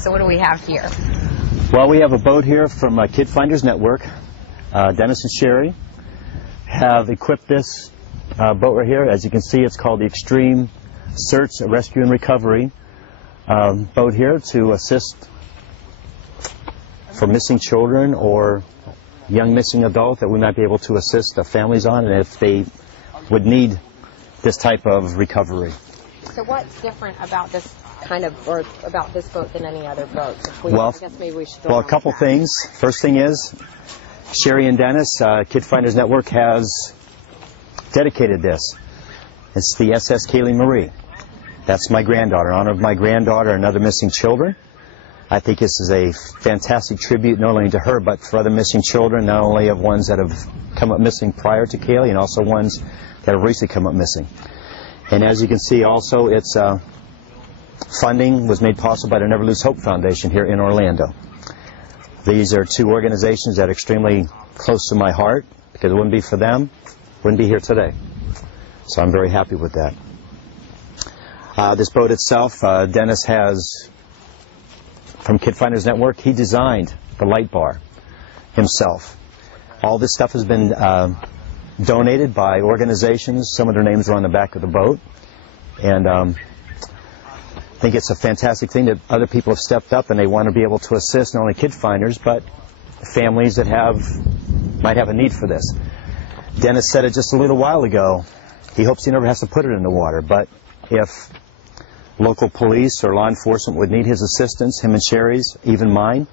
So what do we have here? Well, we have a boat here from Kid Finders Network. Dennis and Sherry have equipped this boat right here. As you can see, it's called the Extreme Search, Rescue, and Recovery boat here to assist for missing children or young missing adult that we might be able to assist the families on, and if they would need this type of recovery. So what's different about this kind of, or about this boat than any other boat? Well, I guess maybe we should a couple things. First thing is, Sherry and Dennis, Kid Finders Network has dedicated this. It's the SS Kaylee Marie. That's my granddaughter. In honor of my granddaughter and other missing children. I think this is a fantastic tribute not only to her, but for other missing children, not only of ones that have come up missing prior to Kaylee, and also ones that have recently come up missing. And as you can see also, its funding was made possible by the Never Lose Hope Foundation here in Orlando. These are two organizations that are extremely close to my heart, because it wouldn't be for them, wouldn't be here today. So I'm very happy with that. This boat itself, Dennis has, from Kid Finders Network, he designed the light bar himself. All this stuff has been donated by organizations. Some of their names are on the back of the boat. And I think it's a fantastic thing that other people have stepped up and they want to be able to assist not only Kid Finders, but families that might have a need for this. Dennis said it just a little while ago. He hopes he never has to put it in the water, but if local police or law enforcement would need his assistance, him and Sherry's, even mine,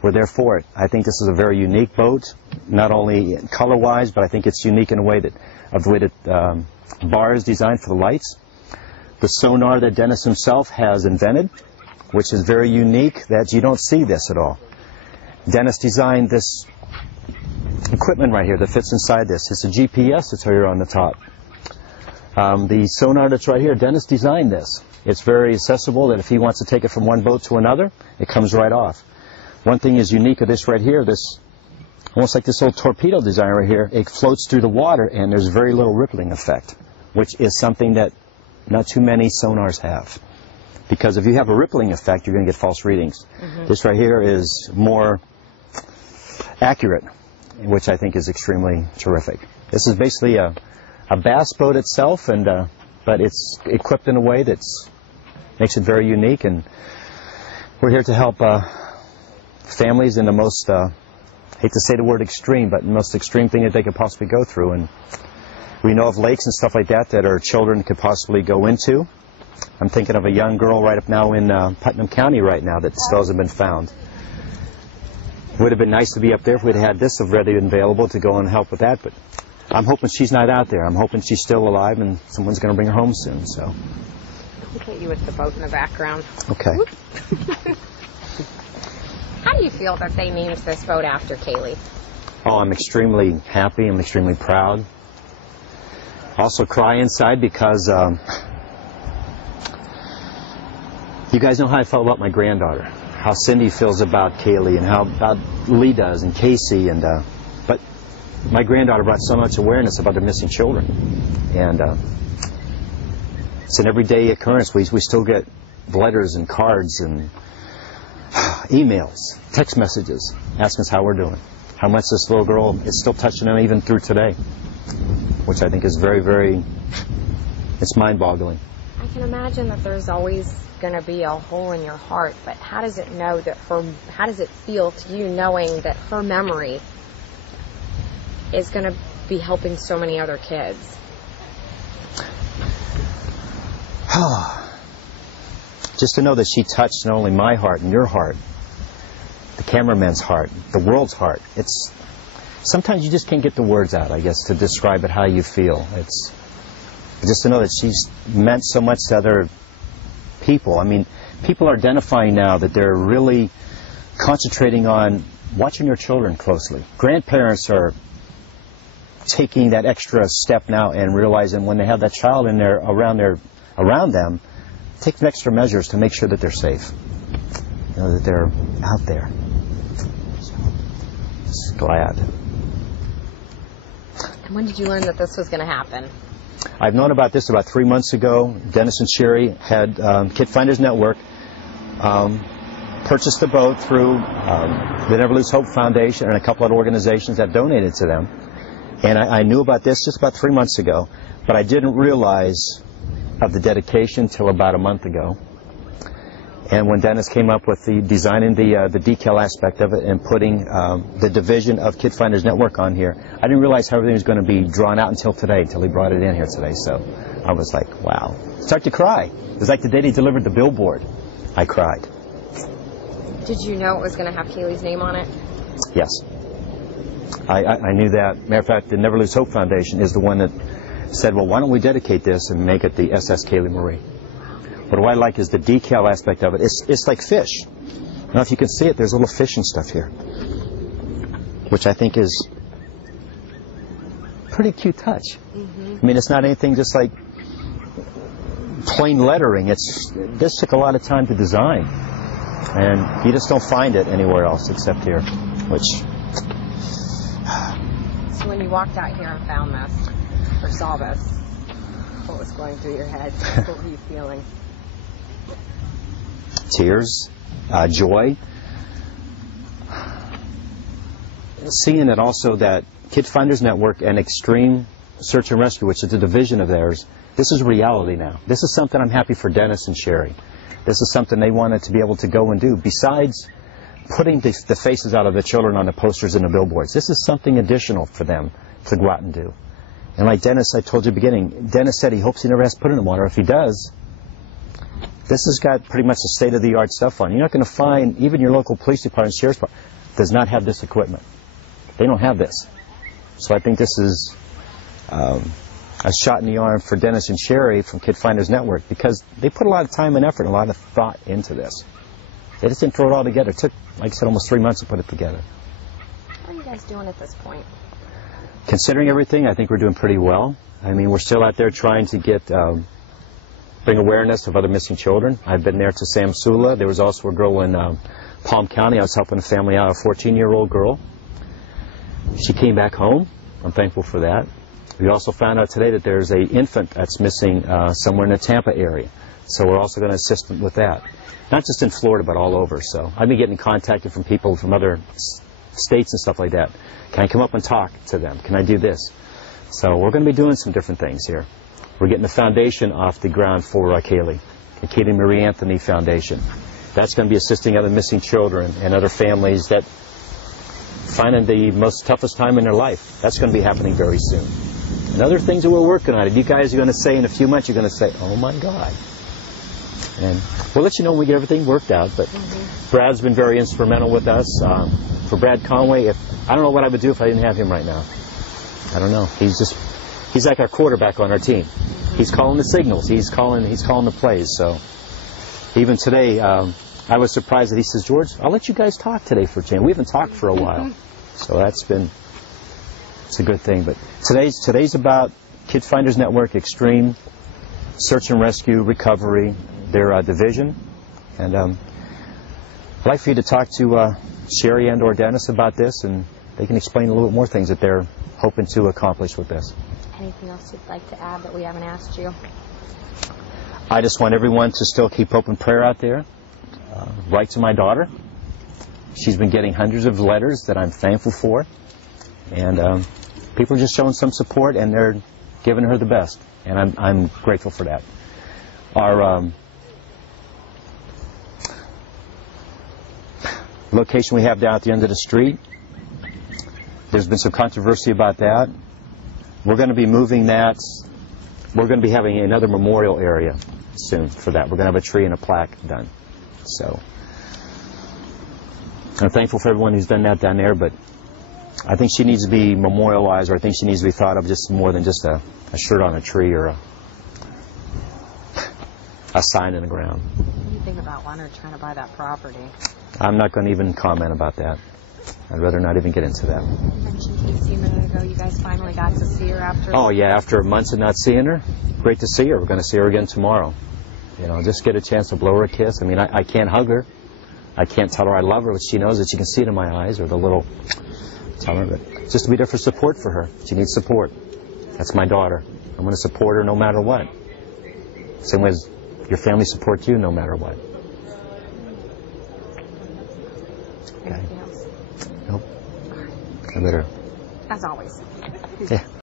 we're there for it. I think this is a very unique boat, not only color-wise, but I think it's unique in a way that, of the way that bar is designed for the lights. The sonar that Dennis himself has invented, which is very unique, that you don't see this at all. Dennis designed this equipment right here that fits inside this. It's a GPS that's here on the top. The sonar that's right here, Dennis designed this. It's very accessible that if he wants to take it from one boat to another, it comes right off. One thing is unique of this right here, this almost like this old torpedo design right here, it floats through the water and there's very little rippling effect, which is something that not too many sonars have. Because if you have a rippling effect, you're going to get false readings. This right here is more accurate, which I think is extremely terrific. This is basically a bass boat itself, and but it's equipped in a way that makes it very unique, and we're here to help families in the most, hate to say the word extreme, but the most extreme thing that they could possibly go through. And we know of lakes and stuff like that that our children could possibly go into. I'm thinking of a young girl right up now in Putnam County right now that still hasn't been found. It would have been nice to be up there if we'd had this readily available to go and help with that, but I'm hoping she's not out there. I'm hoping she's still alive and someone's going to bring her home soon. So. Look at you with the boat in the background. Okay. How do you feel that they named this boat after Kaylee? Oh, I'm extremely happy. I'm extremely proud. Also cry inside because you guys know how I felt about my granddaughter. How Cindy feels about Kaylee and how about Lee does and Casey. And but my granddaughter brought so much awareness about the missing children. And it's an everyday occurrence. We still get letters and cards and emails, text messages asking us how we're doing, how much this little girl is still touching them even through today, which I think is very, very, it's mind-boggling. I can imagine that there's always going to be a hole in your heart, but how does it know that how does it feel to you knowing that her memory is going to be helping so many other kids? Just to know that she touched not only my heart and your heart, the cameraman's heart, the world's heart. It's sometimes you just can't get the words out, I guess, to describe it how you feel. It's just to know that she's meant so much to other people. I mean, people are identifying now that they're really concentrating on watching your children closely. Grandparents are taking that extra step now and realizing when they have that child in there around them, take extra measures to make sure that they're safe, you know, that they're out there. So, just glad. And when did you learn that this was going to happen? I've known about this about 3 months ago. Dennis and Sherry had Kid Finders Network purchased the boat through the Never Lose Hope Foundation and a couple of organizations that donated to them. And I knew about this just about 3 months ago, but I didn't realize of the dedication till about a month ago. And when Dennis came up with the designing the decal aspect of it and putting the division of Kid Finders Network on here, I didn't realize how everything was going to be drawn out until today, until he brought it in here today. So I was like, wow. Start to cry. It was like the day he delivered the billboard. I cried. Did you know it was going to have Kaylee's name on it? Yes. I knew that. Matter of fact, the Never Lose Hope Foundation is the one that said, well, why don't we dedicate this and make it the SS Kaylee Marie. What I like is the decal aspect of it. It's like fish. Now, if you can see it, there's little fish and stuff here, which I think is a pretty cute touch. I mean, it's not anything just like plain lettering. This took a lot of time to design, and you just don't find it anywhere else except here, which... So when you walked out here and found this, or saw this, what was going through your head? What were you feeling? Tears, joy. Seeing it also that Kid Finders Network and Extreme Search and Rescue, which is a division of theirs, this is reality now. This is something I'm happy for Dennis and Sherry. This is something they wanted to be able to go and do. Besides putting the faces out of the children on the posters and the billboards, this is something additional for them to go out and do. And like Dennis, I told you at the beginning, Dennis said he hopes he never has to put it in the water. If he does, this has got pretty much the state-of-the-art stuff on. You're not going to find, even your local police department, sheriff's department, does not have this equipment. They don't have this. So I think this is a shot in the arm for Dennis and Sherry from Kid Finders Network, because they put a lot of time and effort and a lot of thought into this. They just didn't throw it all together. It took, like I said, almost 3 months to put it together. How are you guys doing at this point? Considering everything, I think we're doing pretty well. I mean, we're still out there trying to get bring awareness of other missing children. I've been there to Sam Sula. There was also a girl in Palm County. I was helping a family out, a 14-year-old girl. She came back home. I'm thankful for that. We also found out today that there's an infant that's missing somewhere in the Tampa area. So we're also going to assist them with that. Not just in Florida, but all over. So I've been getting contacted from people from other states and stuff like that. Can I come up and talk to them? Can I do this? So we're going to be doing some different things here. We're getting the foundation off the ground for Kaylee, the Kaylee Marie Anthony Foundation. That's going to be assisting other missing children and other families that finding the most toughest time in their life. That's going to be happening very soon. And other things that we're working on, and you guys are going to say in a few months, you're going to say, oh my God. And we'll let you know when we get everything worked out. But Brad's been very instrumental with us. For Brad Conway, I don't know what I would do if I didn't have him right now. I don't know. He's like our quarterback on our team. He's calling the signals. He's calling the plays. So even today, I was surprised that he says, George, I'll let you guys talk today for a change. We haven't talked for a while. So it's a good thing. But today's about Kid Finders Network, Extreme Search and Rescue, Recovery, their division. And I'd like for you to talk to Sherry and or Dennis about this, and they can explain a little bit more things that they're hoping to accomplish with this. Anything else you'd like to add that we haven't asked you? I just want everyone to still keep open prayer out there. Write to my daughter. She's been getting hundreds of letters that I'm thankful for. And people are just showing some support, and they're giving her the best. And I'm grateful for that. Our location we have down at the end of the street, there's been some controversy about that. We're going to be moving that. We're going to be having another memorial area soon for that. We're going to have a tree and a plaque done. So I'm thankful for everyone who's done that down there, but I think she needs to be memorialized, or I think she needs to be thought of just more than just a shirt on a tree or a sign in the ground. What do you think about Leonard trying to buy that property? I'm not going to even comment about that. I'd rather not even get into that. You mentioned Casey a minute ago. You guys finally got to see her after... Oh, yeah, after months of not seeing her. Great to see her. We're going to see her again tomorrow. You know, just get a chance to blow her a kiss. I mean, I can't hug her. I can't tell her I love her, but she knows that she can see it in my eyes, or the little... Tell her, but just to be there for support for her. She needs support. That's my daughter. I'm going to support her no matter what. Same way as your family supports you no matter what. Anything else? Nope. I better. As always. Yeah.